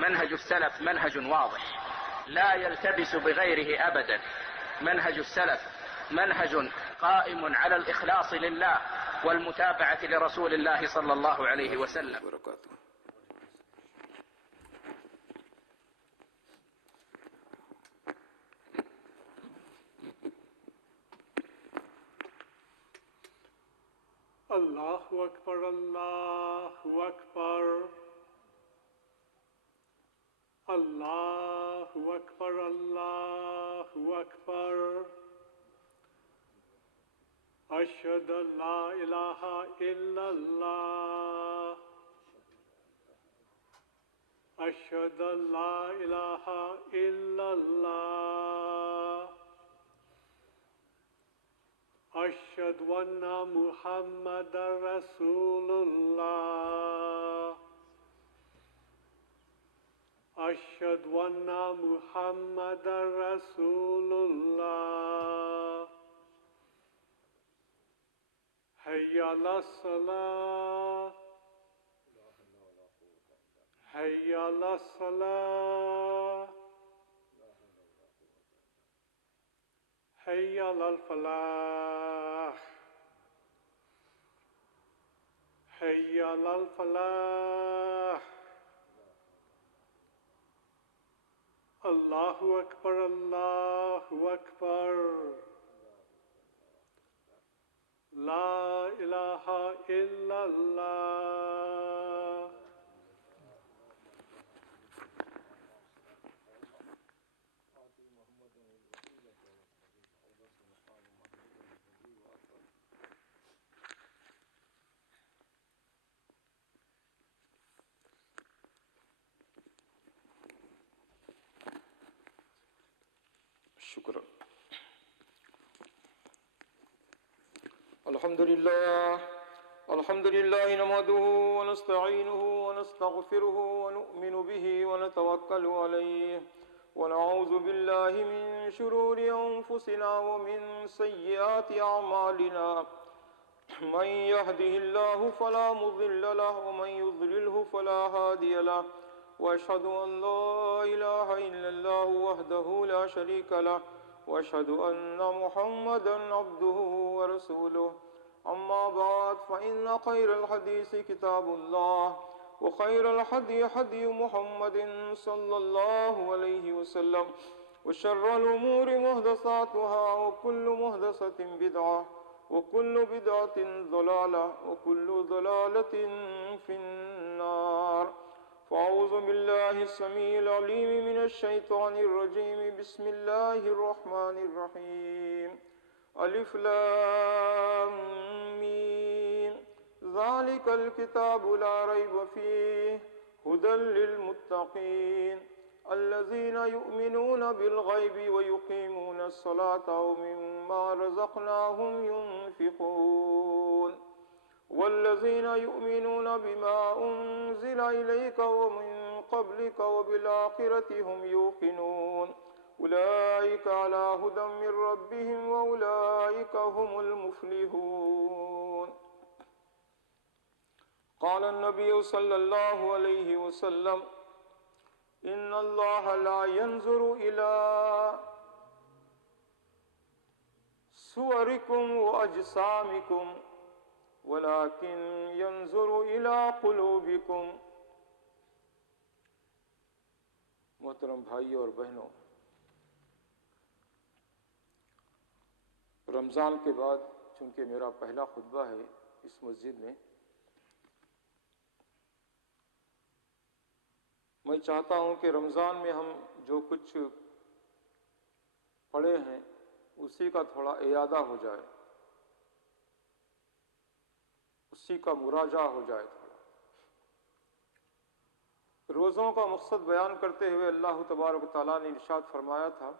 منهج السلف منهج واضح لا يلتبس بغيره أبدا. منهج السلف منهج قائم على الإخلاص لله والمتابعة لرسول الله صلى الله عليه وسلم. اللہ اکبر اللہ اکبر اللہ اکبر اللہ اکبر اشہد ان لا الہ الا اللہ اشہد ان لا الہ الا اللہ اشہد ان محمد رسول اللہ اشہد ان محمد رسول اللہ حی علی الصلاۃ حی علی الصلاۃ حی علی الفلاح حی علی الفلاح اللہ اکبر اللہ اکبر لا الہ الا اللہ. شکر. الحمد لله نحمده ونستعينه ونستغفره ونؤمن به ونتوكل عليه ونعوذ بالله من شرور أنفسنا ومن سيئات أعمالنا من يهده الله فلا مضل له ومن يضلله فلا هادي له وأشهد أن لا إله إلا الله وحده لا شريك له وأشهد أن محمدا عبده ورسوله. أما بعد فإن خير الحديث كتاب الله وخير الهدي هدي محمد صلى الله عليه وسلم وشر الأمور محدثاتها وكل محدثة بدعة وكل بدعة ضلالة وكل ضلالة في النار. فأعوذ بالله السميع العليم من الشيطان الرجيم. بسم الله الرحمن الرحيم. ألف لام ميم ذلك الكتاب لا ريب فيه هدى للمتقين الذين يؤمنون بالغيب ويقيمون الصلاة ومما رزقناهم ينفقون والذين يؤمنون بما أنزل إليك ومن قبلك وبالآخرة هم يوقنون أولئك على هدى من ربهم وأولئك هم المفلحون. قال النبي صلى الله عليه وسلم إن الله لا ينظر إلى صوركم وأجسامكم ولكن ينظر إلى قلوبكم. محترم بھائی اور بہنوں، رمضان کے بعد چونکہ میرا پہلا خطبہ ہے اس مسجد میں چاہتا ہوں کہ رمضان میں ہم جو کچھ پڑھے ہیں اسی کا تھوڑا اعادہ ہو جائے، اسی کا مراجعہ ہو جائے. تھوڑا روزوں کا مقصد بیان کرتے ہوئے اللہ تبارک و تعالیٰ نے ارشاد فرمایا تھا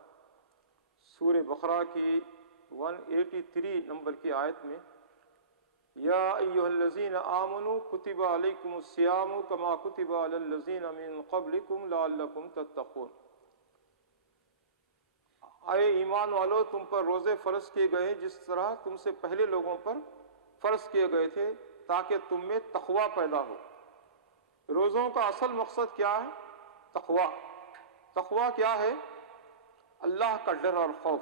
سورہ بقرہ کی 183 نمبر کی آیت میں، یا ایھا الذین آمنوا کتب علیکم الصیام کما کتب علی الذین من قبلکم لعلکم تتقون. اے ایمان والو، تم پر روزے فرض کیے گئے جس طرح تم سے پہلے لوگوں پر فرض کیے گئے تھے تاکہ تم میں تقوی پیدا ہو. روزوں کا اصل مقصد کیا ہے؟ تقوی. تقوی کیا ہے؟ اللہ کا ڈر اور خوف.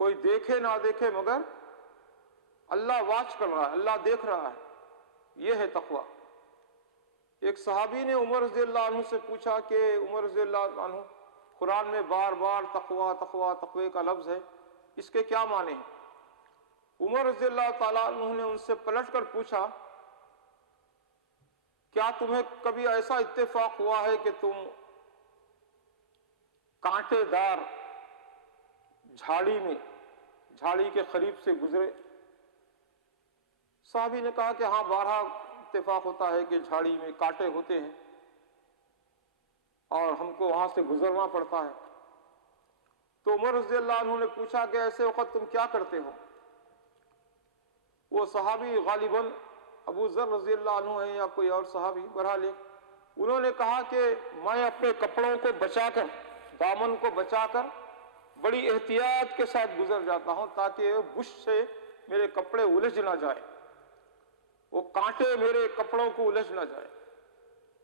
کوئی دیکھے نہ دیکھے مگر اللہ واچ کر رہا ہے، اللہ دیکھ رہا ہے. یہ ہے تقوی. ایک صحابی نے عمر رضی اللہ عنہ سے پوچھا کہ عمر رضی اللہ عنہ، قرآن میں بار بار تقوی تقوی تقوی کا لفظ ہے، اس کے کیا معنی ہیں؟ عمر رضی اللہ تعالیٰ عنہ نے ان سے پلٹ کر پوچھا، کیا تمہیں کبھی ایسا اتفاق ہوا ہے کہ تم کانٹے دار جھاڑی کے قریب سے گزرے؟ صحابی نے کہا کہ ہاں، بارہا اتفاق ہوتا ہے کہ جھاڑی میں کانٹے ہوتے ہیں اور ہم کو وہاں سے گزرنا پڑتا ہے. تو عمر رضی اللہ عنہ نے پوچھا کہ ایسے وقت تم کیا کرتے ہو؟ وہ صحابی غالباً ابو ذر رضی اللہ عنہ ہے یا کوئی اور صحابی، بہرحال انہوں نے کہا کہ میں اپنے کپڑوں کو بچا کر، دامن کو بچا کر بڑی احتیاط کے ساتھ گزر جاتا ہوں تاکہ بش سے میرے کپڑے الجھ نہ جائیں، وہ کانٹے میرے کپڑوں کو الجھ نہ جائے،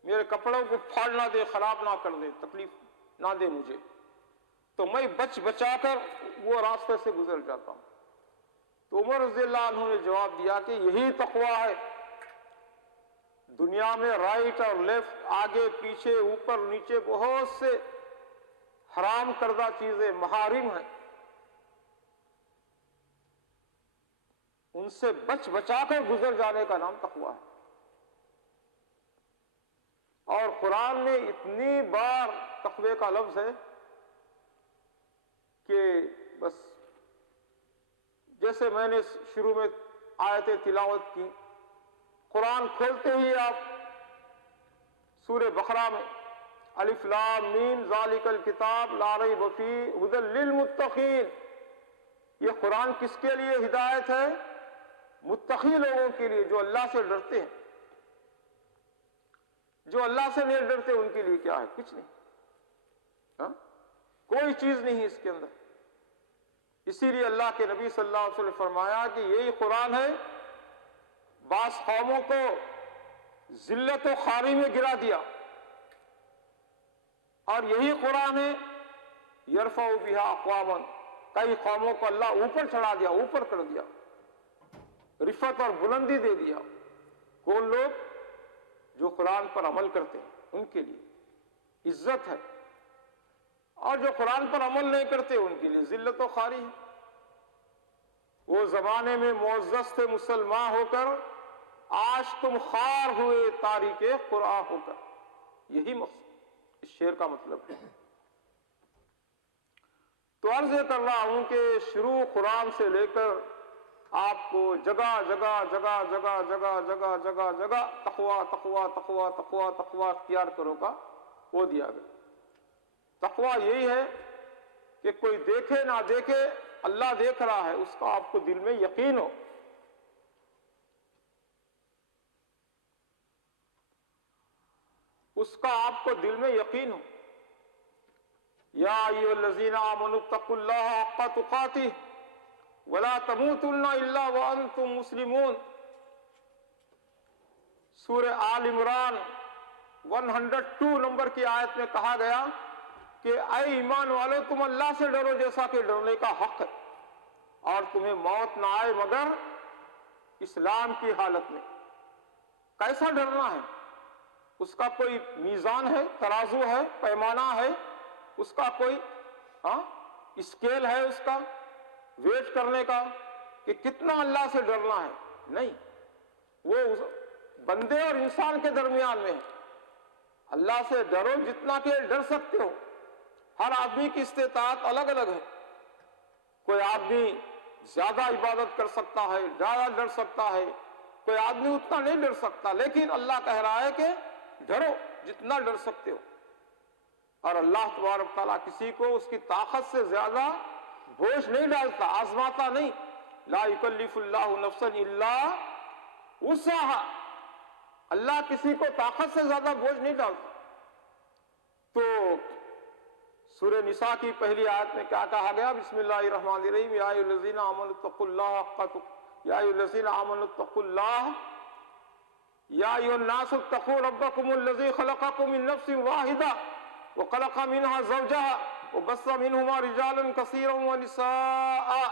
میرے کپڑوں کو پھاڑ نہ دے، خراب نہ کر دے، تکلیف نہ دے مجھے. تو میں بچا کر وہ راستے سے گزر جاتا ہوں. تو عمر رضی اللہ عنہ نے جواب دیا کہ یہی تقوی ہے. دنیا میں رائٹ اور لیفٹ، آگے پیچھے، اوپر نیچے بہت سے حرام کردہ چیزیں محارم ہیں، ان سے بچا کر گزر جانے کا نام تقوی ہے. اور قرآن میں اتنی بار تقوی کا لفظ ہے کہ بس جیسے میں نے شروع میں آیتیں تلاوت کی، قرآن کھولتے ہی آپ سورہ بقرہ میں الف لام میم ذالک الکتاب لا ریب فیہ ھدی للمتقین، یہ قرآن کس کے لیے ہدایت ہے؟ متقی لوگوں کے لیے، جو اللہ سے ڈرتے ہیں. جو اللہ سے نہیں ڈرتے ان کے لیے کیا ہے؟ کچھ نہیں، ہاں؟ کوئی چیز نہیں اس کے اندر. اسی لیے اللہ کے نبی صلی اللہ علیہ وسلم نے فرمایا کہ یہی قرآن ہے، بعض قوموں کو ذلت و خواری میں گرا دیا، اور یہی قرآن ہے یرفع بہا اقواما، کئی قوموں کو اللہ اوپر چڑھا دیا، اوپر کر دیا، رفعت اور بلندی دے دیا. کون لوگ؟ جو قرآن پر عمل کرتے ہیں، ان کے لیے عزت ہے، اور جو قرآن پر عمل نہیں کرتے ان کے لیے ذلت و خواری ہے. وہ زمانے میں معزز تھے مسلمان ہو کر، آج تم خوار ہوئے تاریک قرآن ہو کر. یہی مقصد اس شعر کا مطلب ہے. تو عرض یہ کر رہا ہوں کہ شروع قرآن سے لے کر آپ کو جگہ جگہ جگہ جگہ جگہ جگہ جگہ جگہ تقوی تقوی تقوی تقوی تقوی اختیار کرو کا وہ دیا گیا. تقوی یہی ہے کہ کوئی دیکھے نہ دیکھے اللہ دیکھ رہا ہے، اس کا آپ کو دل میں یقین ہو. اس کا آپ کو دل میں یقین ہو. یا ایھا الذین آمنوا اتقوا اللہ حق تقاتہ ولا تموتن الا وانتم مسلمون. سورہ آل عمران 102 نمبر کی آیت میں کہا گیا کہ اے ایمان والو، تم اللہ سے ڈرو جیسا کہ ڈرنے کا حق ہے، اور تمہیں موت نہ آئے مگر اسلام کی حالت میں. کیسا ڈرنا ہے؟ اس کا کوئی میزان ہے، ترازو ہے، پیمانہ ہے، اس کا کوئی اسکیل ہے، اس کا ویٹ کرنے کا کہ کتنا اللہ سے ڈرنا ہے؟ نہیں، وہ بندے اور انسان کے درمیان میں ہے. اللہ سے ڈرو جتنا کہ ڈر سکتے ہو. ہر آدمی کی استطاعت الگ الگ ہے. کوئی آدمی زیادہ عبادت کر سکتا ہے، زیادہ ڈر سکتا ہے، کوئی آدمی اتنا نہیں ڈر سکتا. لیکن اللہ کہہ رہا ہے کہ ڈرو جتنا ڈر سکتے ہو. اور اللہ تبارک تعالیٰ کسی کو اس کی طاقت سے زیادہ بوجھ نہیں ڈالتا، آزماتا نہیں. لا یکلف اللہ نفسا الا وسعہا. اللہ کسی کو طاقت سے زیادہ بوجھ نہیں ڈالتا. تو سورہ نساء کی پہلی آیت میں کیا کہا گیا؟ بسم اللہ الرحمن الرحیم. یا ایھا الذین آمنوا اتقوا اللہ حق تقاتہ، یا ایھا الذین آمنوا اتقوا اللہ. یا ایھا الناس اتقوا ربکم الذی خلقکم من نفس واحدہ وخلق منها زوجها وبث منهما رجالا كثيرا ونساء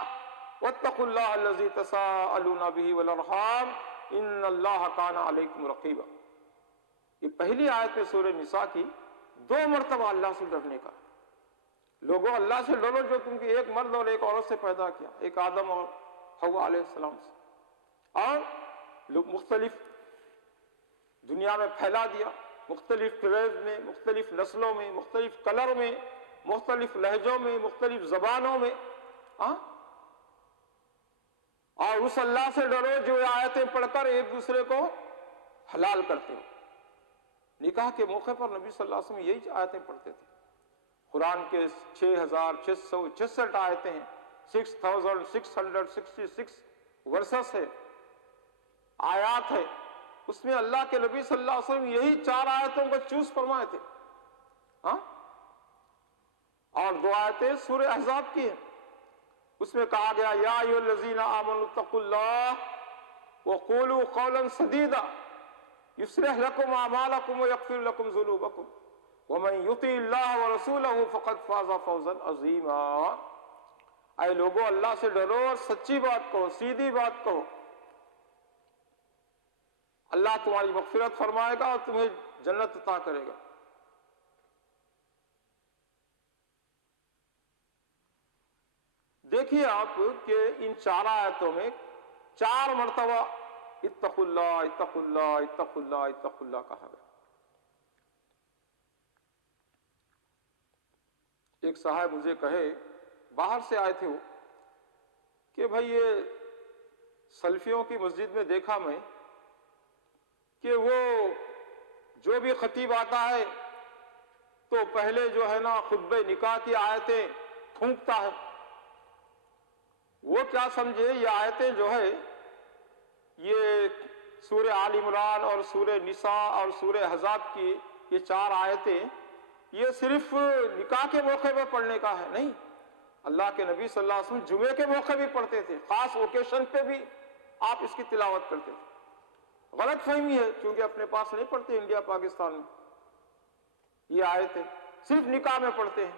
واتقوا الله الذي تساءلون به والارحام ان اللہ کان علیکم رقیبا. یہ پہلی آیت میں سورہ نساء کی 2 مرتبہ اللہ سے ڈرنے کا. لوگوں اللہ سے ڈرو جو تم کو ایک مرد اور ایک عورت سے پیدا کیا, ایک آدم اور حوا علیہ السلام سے, اور لوگ مختلف دنیا میں پھیلا دیا, مختلف ٹریز میں, مختلف نسلوں میں, مختلف کلر میں, مختلف لہجوں میں, مختلف زبانوں میں. اور اس اللہ سے ڈرو جو آیتیں پڑھ کر ایک دوسرے کو حلال کرتے ہو. نکاح کے موقع پر نبی صلی اللہ علیہ وسلم یہی آیتیں پڑھتے تھے. قرآن کے 6666 آیتیں ہیں, 6666 ورسز ہے, آیات ہے. اس میں اللہ کے نبی صلی اللہ علیہ وسلم یہی 4 آیتوں کو چوز فرمائے تھے. اور 2 آیتیں سورہ احزاب کی ہیں. اس میں کہا گیا یا ایھا الذین آمنوا اتقوا اللہ وقولوا قولا سدیدا یصلح لکم اعمالکم ویغفر لکم ذنوبکم ومن یطع اللہ ورسولہ فقد فاز فوزا عظیما. اے لوگوں اللہ سے ڈرو اور سچی بات کہو, سیدھی بات کہو. اللہ تمہاری مغفرت فرمائے گا اور تمہیں جنت عطا کرے گا. دیکھیے آپ کہ ان 4 آیتوں میں 4 مرتبہ اتقوا اللہ اتقوا اللہ اتقوا اللہ اتقوا اللہ کہا گیا. ایک صاحب مجھے کہے, باہر سے آئے تھے وہ, کہ بھائی یہ سلفیوں کی مسجد میں دیکھا میں کہ وہ جو بھی خطیب آتا ہے تو پہلے جو ہے نا خطبہ نکاح کی آیتیں پھونکتا ہے. وہ کیا سمجھے یہ آیتیں جو ہے یہ سورہ آل عمران اور سورہ نساء اور سورہ احزاب کی یہ 4 آیتیں یہ صرف نکاح کے موقع پہ پڑھنے کا ہے. نہیں, اللہ کے نبی صلی اللہ علیہ وسلم جمعے کے موقع بھی پڑھتے تھے, خاص اوکیشن پہ بھی آپ اس کی تلاوت کرتے تھے. غلط فہمی ہے کیونکہ اپنے پاس نہیں پڑھتے انڈیا پاکستان میں یہ آیتیں, صرف نکاح میں پڑھتے ہیں.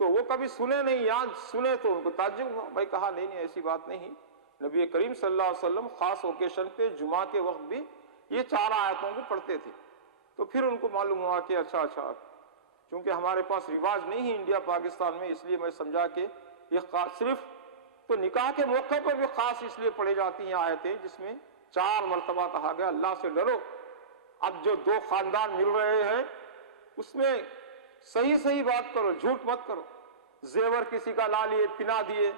تو وہ کبھی سنے نہیں, یہاں سنے تو ان کو تعجب ہوا. بھائی کہا نہیں ایسی بات نہیں. نبی کریم صلی اللہ علیہ وسلم خاص اوکیشن پہ جمعہ کے وقت بھی یہ 4 آیتوں کو پڑھتے تھے. تو پھر ان کو معلوم ہوا کہ اچھا چونکہ ہمارے پاس رواج نہیں ہے انڈیا پاکستان میں, اس لیے میں سمجھا کہ یہ صرف تو نکاح کے موقع پر بھی خاص اس لیے پڑھی جاتی ہیں آیتیں جس میں 4 مرتبہ کہا گیا اللہ سے ڈرو. اب جو 2 خاندان مل رہے ہیں اس میں صحیح بات کرو, جھوٹ مت کرو. زیور کسی کا لا لیے, پنا دیے,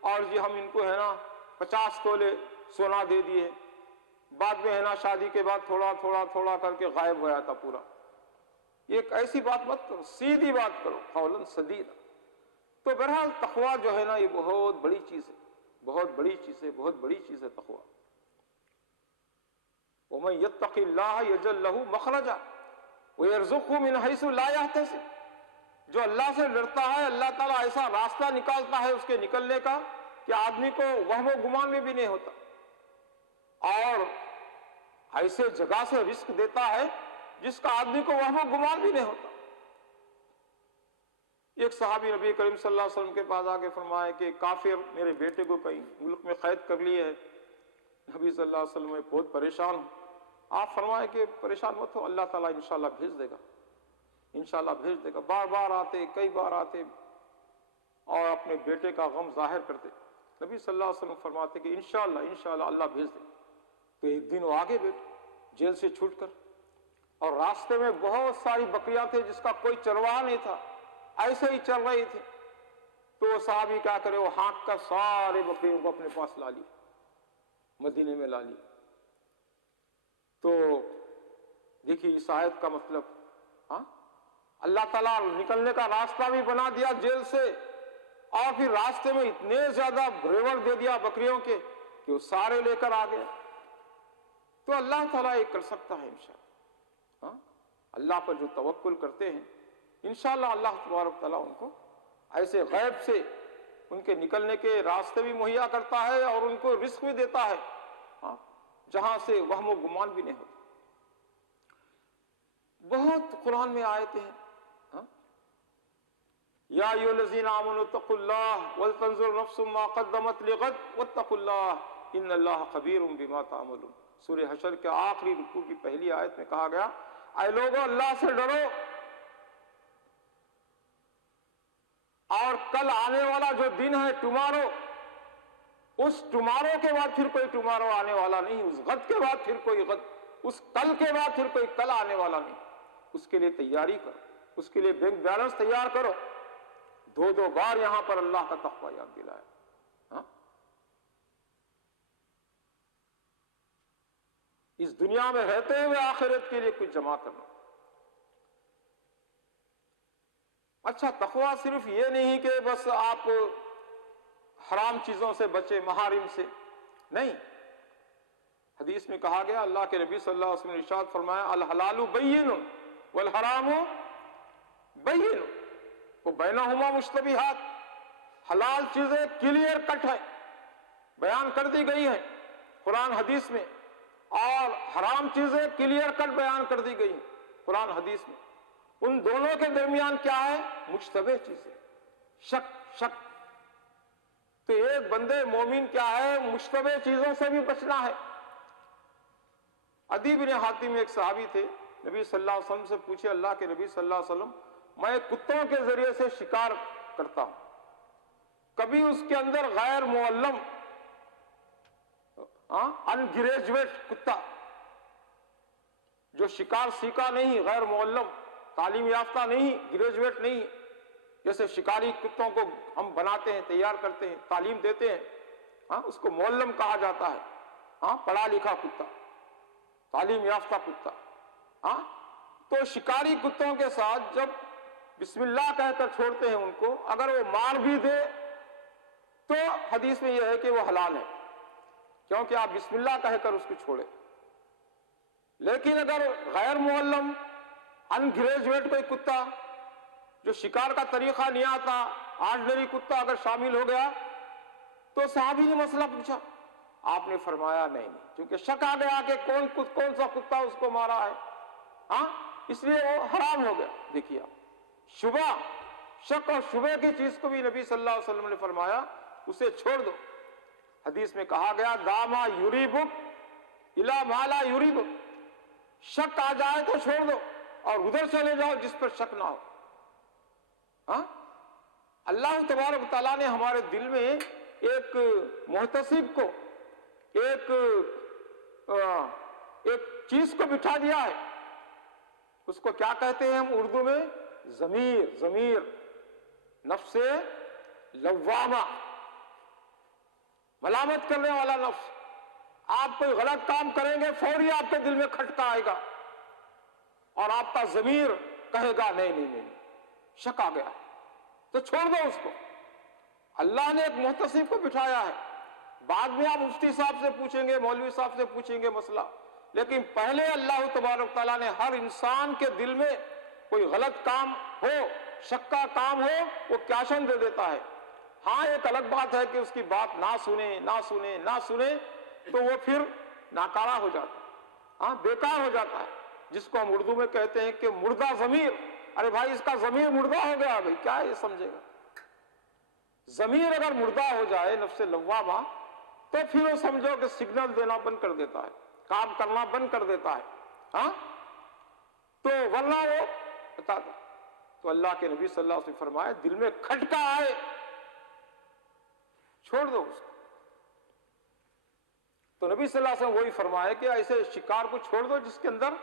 اور جی ہم ان کو ہے نا 50 تولے سونا دے دیے, بعد میں ہے نا شادی کے بعد تھوڑا کر کے غائب ہو جاتا پورا. یہ ایسی بات مت کرو, سیدھی بات کرو, قولا سدیدا. تو بہرحال تقویٰ جو ہے نا یہ بہت بڑی چیز ہے, بہت بڑی چیز ہے تقویٰ. وَمَن يَتَّقِ اللَّهَ يَجْعَل لَّهُ مَخْرَجًا وَيَرْزُقْهُ مِنْ حَيْثُ لَا يَحْتَسِبُ. جو اللہ سے ڈرتا ہے اللہ تعالیٰ ایسا راستہ نکالتا ہے اس کے نکلنے کا کہ آدمی کو وہم و گمان میں بھی نہیں ہوتا, اور ایسے جگہ سے رزق دیتا ہے جس کا آدمی کو وہم و گمان بھی نہیں ہوتا. ایک صحابی نبی کریم صلی اللہ علیہ وسلم کے پاس آ کے فرمائے کہ کافر میرے بیٹے کو کہیں ملک میں قید کر لیے ہے. نبی صلی اللہ علیہ وسلم میں بہت پریشان ہوں. آپ فرمائے کہ پریشان مت ہو, اللہ تعالیٰ انشاءاللہ بھیج دے گا, انشاءاللہ بھیج دے گا. بار آتے, کئی بار آتے اور اپنے بیٹے کا غم ظاہر کرتے. نبی صلی اللہ علیہ وسلم فرماتے کہ انشاءاللہ اللہ بھیج دے. تو ایک دن وہ آگے بیٹھے جیل سے چھوٹ کر, اور راستے میں بہت ساری بکریاں تھے جس کا کوئی چرواہا نہیں تھا, ایسے ہی چل رہی تھی. تو وہ صحابی کیا کرے, وہ ہانک کر سارے بکریوں کو اپنے پاس لا لی, مدینے میں لا لی. تو دیکھیے اس آیت کا مطلب, اللہ تعالیٰ نکلنے کا راستہ بھی بنا دیا جیل سے, اور پھر راستے میں اتنے زیادہ ریوڑ دے دیا بکریوں کے کہ وہ سارے لے کر آ گیا. تو اللہ تعالیٰ یہ کر سکتا ہے انشاءاللہ. اللہ پر جو توکل کرتے ہیں انشاءاللہ اللہ تبارک تعالیٰ ان کو ایسے غیب سے ان کے نکلنے کے راستے بھی مہیا کرتا ہے اور ان کو رزق بھی دیتا ہے جہاں سے وہم و گمان بھی نہیں ہوتا. بہت قرآن میں آیتیں ہیں. یا ایھا الذین آمنوا اتقوا اللہ ولتنظر نفس ما قدمت لغد واتقوا اللہ ان اللہ خبیر بما تعملون. سورہ حشر کے آخری رکوع کی پہلی آیت میں کہا گیا اے لوگو اللہ سے ڈرو اور کل آنے والا جو دن ہے ٹمارو، اس ٹمارو کے بعد پھر کوئی ٹمارو آنے والا نہیں، اس غد کے بعد پھر کوئی غد، اس کل کے بعد پھر کوئی کل آنے والا نہیں. اس کے لیے تیاری کرو، اس کے لیے بینک بیلنس تیار کرو. دو بار یہاں پر اللہ کا تقوی یاد دلایا. اس دنیا میں رہتے ہوئے آخرت کے لیے کچھ جمع کرنا. اچھا تقوی صرف یہ نہیں کہ بس آپ حرام چیزوں سے بچے، محارم سے نہیں. حدیث میں کہا گیا، اللہ کے نبی صلی اللہ علیہ وسلم نے ارشاد فرمایا الحلال بین والحرام بین وبینہما مشتبہات. حلال چیزیں کلیئر کٹ ہیں، بیان کر دی گئی ہیں قرآن حدیث میں، اور حرام چیزیں کلیئر کٹ بیان کر دی گئی ہیں قرآن حدیث میں. ان دونوں کے درمیان کیا ہے؟ مشتبہ چیزیں، شک. تو ایک بندے مومن کیا ہے؟ مشتبہ چیزوں سے بھی بچنا ہے. عدی بن حاتم ایک صحابی تھے، نبی صلی اللہ علیہ وسلم سے پوچھے اللہ کے نبی صلی اللہ علیہ وسلم میں کتوں کے ذریعے سے شکار کرتا ہوں، کبھی اس کے اندر غیر معلم ان گریجویٹ کتا جو شکار سیکھا نہیں، غیر معلم، تعلیم یافتہ نہیں، گریجویٹ نہیں، جیسے شکاری کتوں کو ہم بناتے ہیں، تیار کرتے ہیں، تعلیم دیتے ہیں، اس کو معلم کہا جاتا ہے، پڑھا لکھا کتا، تعلیم یافتہ کتا. تو شکاری کتوں کے ساتھ جب بسم اللہ کہہ کر چھوڑتے ہیں ان کو، اگر وہ مار بھی دے تو حدیث میں یہ ہے کہ وہ حلال ہے، کیونکہ آپ بسم اللہ کہہ کر اس کو چھوڑے. لیکن اگر غیر معلم ان گریجویٹ کوئی کتا جو شکار کا طریقہ نہیں آتا، آرڈنری کتا اگر شامل ہو گیا، تو صحابی نے مسئلہ پوچھا، آپ نے فرمایا نہیں، کیونکہ شک آ گیا کہ کون سا کتا اس کو مارا ہے، اس لیے وہ حرام ہو گیا. دیکھیے آپ، شبہ، شک اور شبہ کی چیز کو بھی نبی صلی اللہ علیہ وسلم نے فرمایا اسے چھوڑ دو. حدیث میں کہا گیا داما یریبک الا ما لا یریبک. شک آ جائے تو چھوڑ دو اور ادھر چلے جاؤ جس پر شک نہ ہو. اللہ تبارک تعالیٰ نے ہمارے دل میں ایک محتسب کو، ایک چیز کو بٹھا دیا ہے. اس کو کیا کہتے ہیں ہم اردو میں؟ ضمیر، نفس لوامہ، ملامت کرنے والا نفس. آپ کوئی غلط کام کریں گے فوری آپ کے دل میں کھٹکا آئے گا اور آپ کا ضمیر کہے گا نہیں، شک آ گیا تو چھوڑ دو اس کو. اللہ نے ایک محتسب کو بٹھایا ہے. بعد میں آپ مفتی صاحب سے پوچھیں گے، مولوی صاحب سے پوچھیں گے مسئلہ، لیکن پہلے اللہ تبارک تعالیٰ نے ہر انسان کے دل میں کوئی غلط کام ہو، شک کا کام ہو، وہ کیشن دے دیتا ہے. ایک الگ بات ہے کہ اس کی بات نہ سنے تو وہ پھر ناکارہ ہو جاتا ہے، بیکار ہو جاتا ہے، جس کو ہم اردو میں کہتے ہیں کہ مردہ ضمیر. ارے بھائی اس کا ضمیر مردہ ہو گیا، بھائی کیا یہ سمجھے گا؟ ضمیر اگر مردہ ہو جائے نفس لوامہ تو پھر وہ سمجھو کہ سگنل دینا بند کر دیتا ہے، کام کرنا بند کر دیتا ہے. تو ورنہ وہ بتاتا. تو اللہ کے نبی صلی اللہ علیہ وسلم فرمائے دل میں کھٹکا آئے چھوڑ دو اس کو. تو نبی صلی اللہ علیہ وسلم وہی فرمائے کہ ایسے شکار کو چھوڑ دو جس کے اندر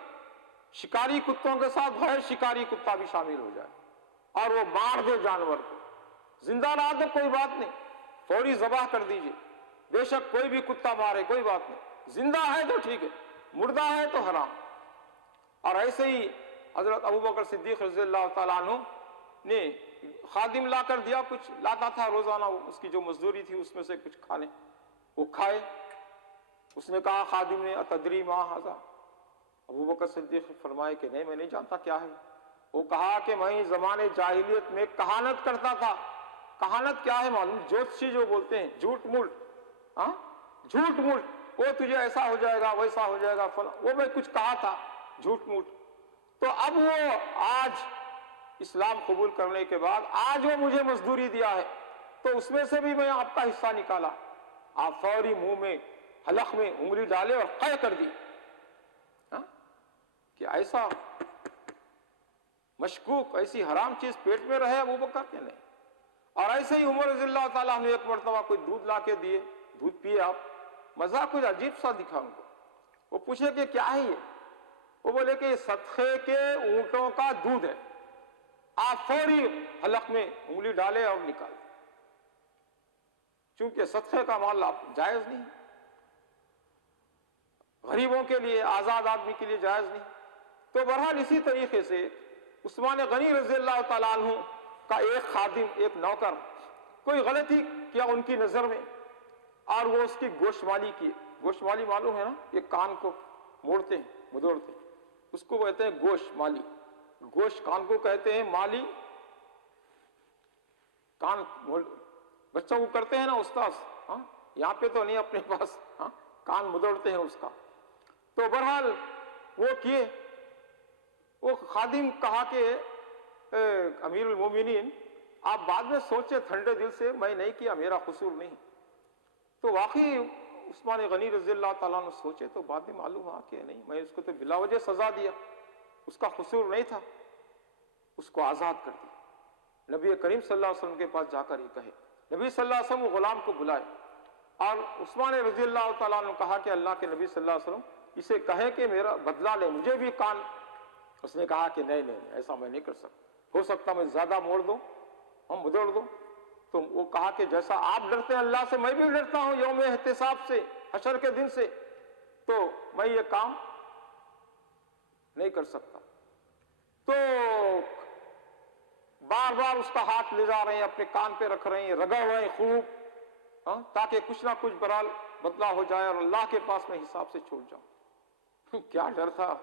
شکاری کتوں کے ساتھ غیر شکاری کتا بھی شامل ہو جائے، اور وہ مار دے جانور کو. زندہ رہا تو کوئی بات نہیں، فوری ذبح کر دیجئے، بے شک کوئی بھی کتا مارے کوئی بات نہیں، زندہ ہے تو ٹھیک ہے، مردہ ہے تو حرام. اور ایسے ہی حضرت ابوبکر صدیق رضی اللہ تعالیٰ عنہ نے خادم لا کر دیا، کچھ لاتا تھا روزانہ، اس کی جو مزدوری تھی اس میں سے کچھ کھانے، وہ کھائے. اس نے کہا خادم نے اتدری ما ھذا؟ ابوبکر صدیق فرمائے کہ نہیں، میں نہیں جانتا کیا ہے. وہ کہا کہ میں زمانے جاہلیت میں کہانت کرتا تھا. کہانت کیا ہے معلوم؟ جوتشی جو بولتے ہیں، جھوٹ مولٹ، جھوٹ مولٹ، وہ تجھے ایسا ہو جائے گا ویسا ہو جائے گا فلاں، وہ میں کچھ کہا تھا جھوٹ موٹ. تو اب وہ آج اسلام قبول کرنے کے بعد آج وہ مجھے مزدوری دیا ہے تو اس میں سے بھی میں آپ کا حصہ نکالا. آپ فوری منہ میں حلق میں انگلی ڈالے اور قے کر دی. کہ ایسا مشکوک ایسی حرام چیز پیٹ میں رہے ابو بکر کے نہیں. اور ایسے ہی عمر رضی اللہ تعالیٰ نے ایک مرتبہ کوئی دودھ لا کے دیے, دودھ پیے آپ, مزہ کچھ عجیب سا دکھا ان کو. وہ پوچھے کہ کیا ہے یہ؟ وہ بولے کہ یہ صدقے کے اونٹوں کا دودھ ہے. آپ فوری حلق میں انگلی ڈالے اور نکالے, چونکہ صدقے کا مال آپ جائز نہیں, غریبوں کے لیے, آزاد آدمی کے لیے جائز نہیں. تو بہرحال اسی طریقے سے عثمان غنی رضی اللہ تعالیٰ عنہ کا ایک خادم, ایک نوکر کوئی غلطی کیا ان کی نظر میں اور وہ اس کی گوشت مالی کی. گوشت مالی معلوم ہے نا, یہ کان کو موڑتے ہیں, مدوڑتے ہیں, اس کو کہتے ہیں گوشت مالی. گوشت کان کو کہتے ہیں, مالی کان بچوں کو کرتے ہیں نا استاذ, یہاں پہ تو نہیں, اپنے پاس کان مدوڑتے ہیں اس کا. تو بہرحال وہ کیے. وہ خادم کہا کہ امیر المومنین آپ بعد میں سوچے ٹھنڈے دل سے, میں نہیں کیا, میرا قصور نہیں. تو واقعی عثمان غنی رضی اللہ تعالیٰ نے سوچے تو بعد میں معلوم ہوا کہ نہیں, میں اس کو تو بلا وجہ سزا دیا, اس کا قصور نہیں تھا. اس کو آزاد کر دیا. نبی کریم صلی اللہ علیہ وسلم کے پاس جا کر یہ کہے. نبی صلی اللہ علیہ وسلم وہ غلام کو بلائے اور عثمان رضی اللہ تعالیٰ نے کہا کہ اللہ کے نبی صلی اللہ علیہ وسلم اسے کہیں کہ میرا بدلہ لے, مجھے بھی کان. اس نے کہا کہ نہیں, ایسا میں نہیں کر سکتا, ہو سکتا میں زیادہ موڑ دوں, مدوڑ دوں. تو وہ کہا کہ جیسا آپ ڈرتے ہیں اللہ سے, میں بھی ڈرتا ہوں یوم احتساب سے, حشر کے دن سے, تو میں یہ کام نہیں کر سکتا. تو بار بار اس کا ہاتھ لے جا رہے ہیں, اپنے کان پہ رکھ رہے ہیں, رگڑ رہے ہیں خوب, تاکہ کچھ نہ کچھ برال بدلہ ہو جائے اور اللہ کے پاس میں حساب سے چھوٹ جاؤں. کیا ڈر تھا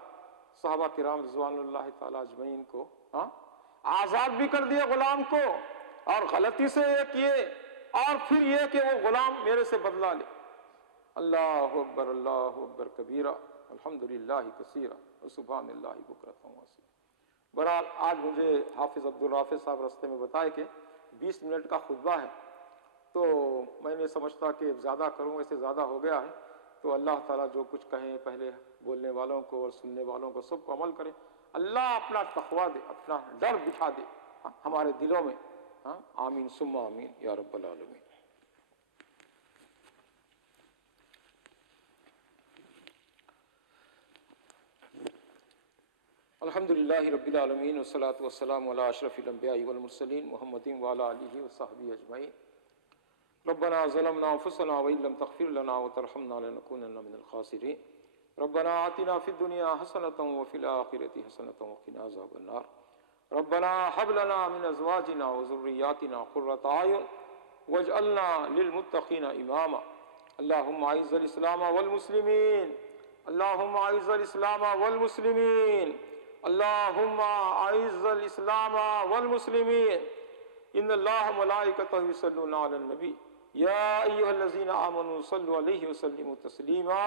صحابہ کرام رضوان اللہ تعالی اجمعین کو. آزاد بھی کر دیا غلام کو, اور غلطی سے یہ کیے, اور پھر یہ کہ وہ غلام میرے سے بدلہ لے. اللہ اکبر, اللہ اکبر کبیرہ, الحمدللہ کثیرہ, سبحان اللہ بکرۃ واصیلہ. بہرحال آج مجھے حافظ عبدالرافع صاحب رستے میں بتائے کہ 20 منٹ کا خطبہ ہے, تو میں نے سمجھتا کہ زیادہ کروں, ایسے زیادہ ہو گیا ہے. تو اللہ تعالیٰ جو کچھ کہیں پہلے بولنے والوں کو اور سننے والوں کو سب کو عمل کرے. اللہ اپنا تقویٰ دے, اپنا ڈر بٹھا دے ہمارے دلوں میں. آمین ثم آمین یا رب العالمین. الحمدللہ رب العالمین والصلاة والسلام علی اشرف الانبیاء والمرسلین محمد وعلی آلہ وصحبہ اجمعین. ربنا ظلمنا انفسنا وان لم تغفر لنا وترحمنا لنكونن من الخاسرین. ربنا آتنا فی الدنیا حسنۃ وفی الآخرۃ حسنۃ وقنا عذاب النار. ربنا هب لنا من ازواجنا وذرياتنا قرۃ اعین واجعلنا للمتقین اماما. اللهم اعز الاسلام والمسلمین, اللهم اعز الاسلام والمسلمین, اللهم اعز الاسلام والمسلمین. ان اللہ ملائکتہ یصلون علی النبی یا ایھا الذین آمنوا صلوا علیہ وسلموا تسلیما.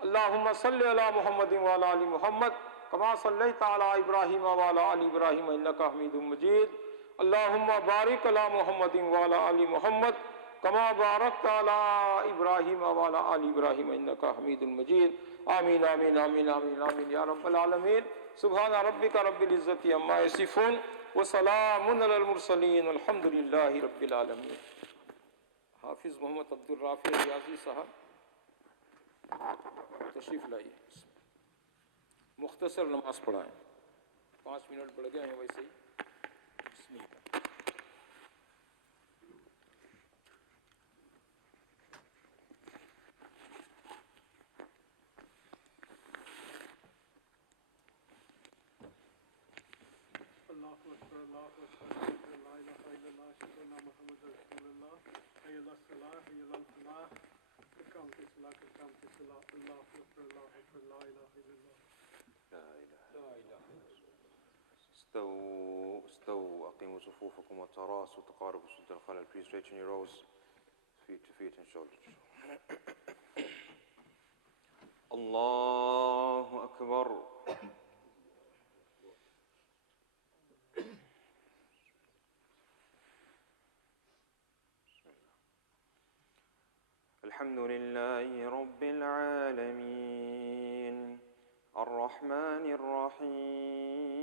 اللهم صل علی محمد وعلی آل محمد کما صلیت علی ابراہیم وعلی آل ابراہیم انک حمید مجید. اللهم بارک علی محمد وعلی آل محمد کما بارکت علی ابراہیم وعلی آل ابراہیم انک حمید مجید. آمین آمین آمین آمین آمین یا رب العالمین. سبحان ربک رب العزت عما یصفون وسلام علی المرسلین والحمد للہ رب العالمین. حافظ محمد عبدالرافع ریاضی صاحب تشریف لائیے, مختصر نماز پڑھائیں. 5 منٹ بڑھ گئے ہیں ویسے ہی. بسم اللہ. اللہ اکبر, اللہ اکبر, لا الہ الا اللہ, اشہد ان محمد رسول اللہ, حی علی الصلاۃ, حی علی الفلاح, اقامت الصلاۃ, اقامت الصلاۃ. اللہ اکبر, اللہ اکبر, لا الہ الا اللہ. لا الہ استووا اقیموا صفوفکم وتراصوا تقاربوا سد الخلل. Please straighten your rows, feet to feet and shoulder to shoulder. اللہ اکبر. الحمد لله رب العالمين الرحمن الرحيم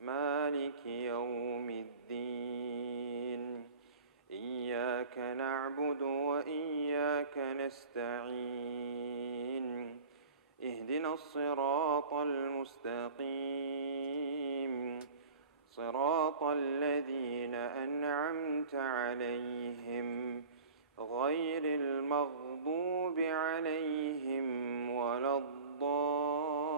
مالك يوم الدين إياك نعبد وإياك نستعين اهدنا الصراط المستقيم صراط الذين أنعمت عليهم غير المغضوب عليهم ولا الضالين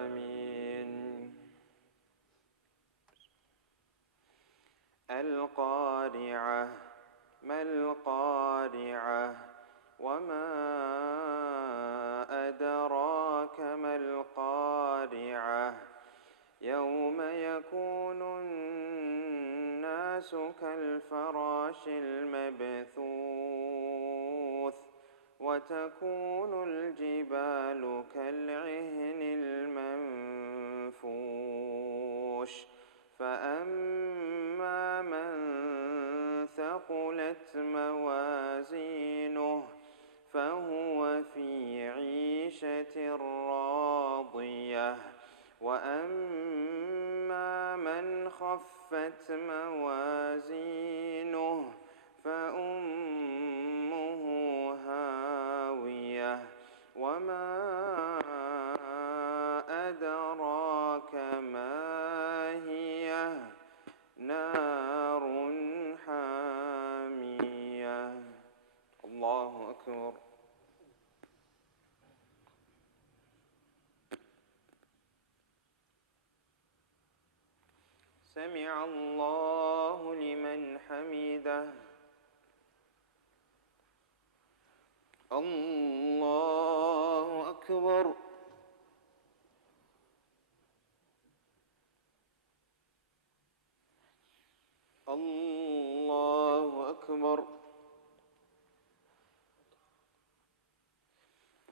آمين. القارعة ما القارعة وما أدراك ما القارعة يوم يكون الناس كالفراش المبثوث وتكون الجبال كالعهن المنفوش فأما من ثقلت موازينه فهو في عيشة راضية وأما من خفت موازينه فأمه هاوية وما أدراك ما هي نار حامية. الله أكبر. سمع الله لمن حمده. الله أكبر. الله أكبر.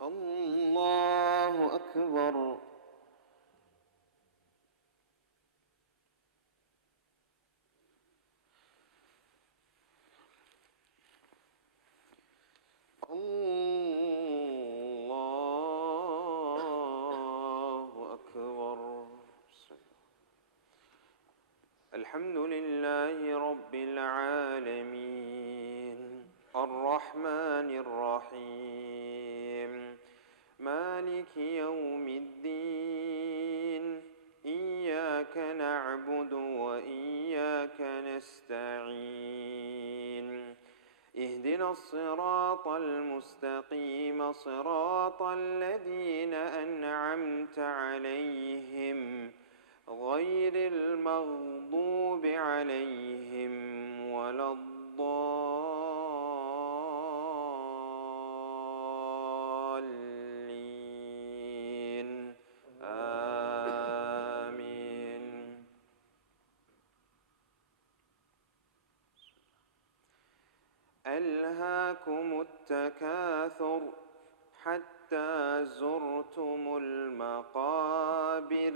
الله أكبر. الله أكبر. الحمد لله رب العالمين الرحمن الرحيم مالك يوم الدين إياك نعبد وإياك نستعين اهدنا الصراط المستقيم صراط الذين أنعمت عليهم غير المغضوب عليهم ولا الضالين آمين. ألهاكم التكاثر حتى زرتم المقابر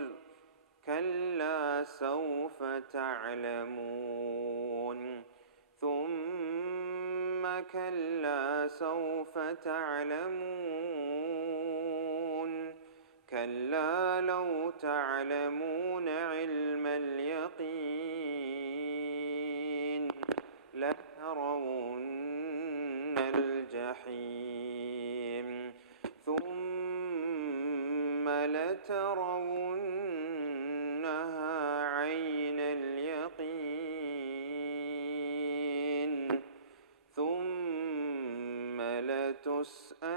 كلا سوف تعلمون ثم كلا سوف تعلمون كلا لو تعلمون علم اليقين لترون الجحيم ثم لترونها عين اليقين ثم لتسألن